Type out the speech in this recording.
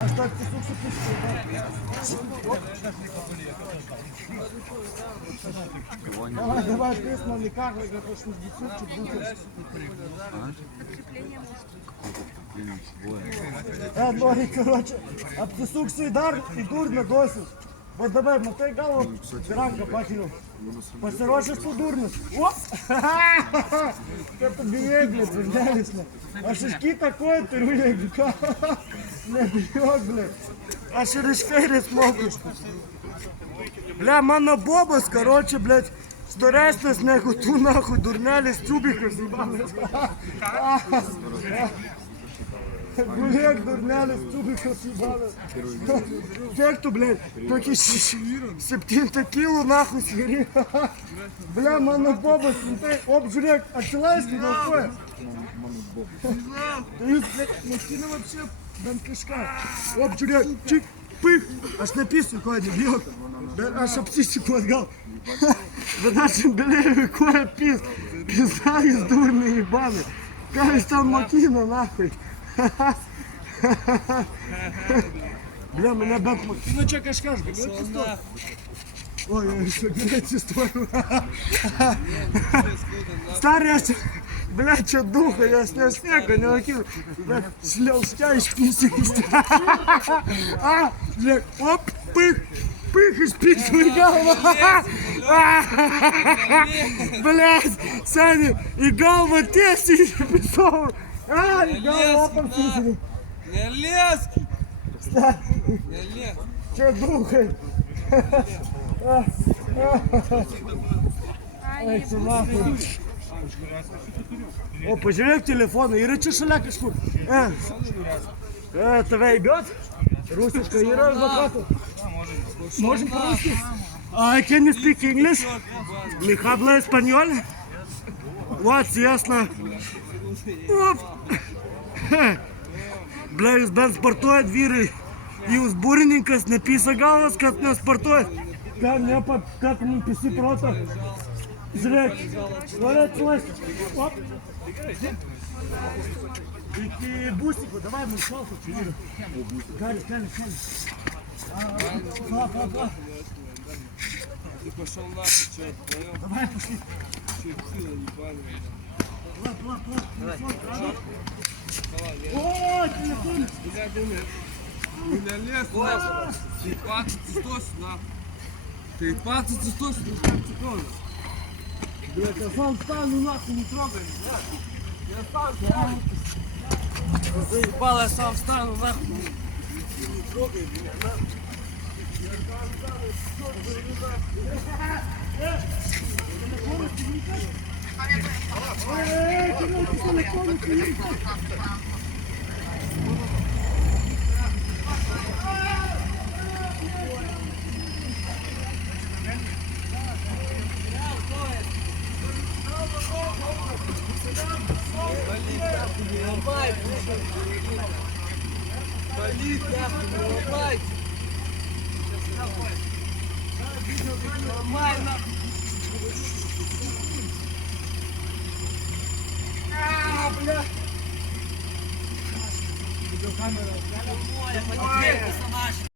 Аж так пісок, що пішли. Давай, пісно, не кажу, я прошу дітей, чи буде. Ноги, коротше, а пісок сидар і дурно досить. Вот давай, мотай голову, пиранка пахнет. Посерожишь дурно. Оп! Это бег, блядь, взялись. А шишки такое, ты руя, не бьёт, блядь. А шишки смогут. Бля, монобобос, короче, блядь, сторечно с неху ту нахуй дурняли, с тюбиков съебали. Гулек дурняли, с тюбиков съебали. Те, кто, блядь, только септин кило нахуй свери. Бля, монобобос, ты обжрек, а человеческий какой? Ты, блядь, мужчина вообще банкишка. Обжрек, чик, пых, аж написано, куда бьет. Аж обсисику отгал. В нашем белеве кое пиз. Пизда из дурные ебаны. Кажется, там макина нахуй. Бля, меня бэк макина. Ну чё, кашкаш, блядь, ой, еще берете сторону. Старый, блядь, что духа, я снял снег, не накинул. Блядь, слил стяешь, пиздец. А, блядь, оп, пых. Пых из пиксели голова! Блядь, Саня, и голова тест и писал! А, и голова попсили! Не лез! Не лез! Че духай? Ай, ты нахуй! О, пожалей телефон, и рычи шаляк шкур! ТВ ебет? Русичка, Ира, адвокату! Можем по-русски? Can you speak English? Me habla español? Вот, ясно. Оп! Бля, избен спортует виры. И узбурененько написа галас, как не спортует. Как мы писи просто. Зря. Говорят, слазь. Оп! И бусику, давай мы шалку чувиру. Галя. Ты пошел нахуй, чё, понял? Давай, пошли. Чё, сила ебаная. О, телефон! Бля, думаю, не лез, нахуй. Ты 20 100 нахуй. Ты 20 100 нахуй. Блядь, я сам стану нахуй, не трогай, блядь. Я сам стану. Заебал, я сам встану, нахуй. Не трогай меня, нахуй. Болит, нахуй, не ломай. Нормально. Бля! Видеокамера.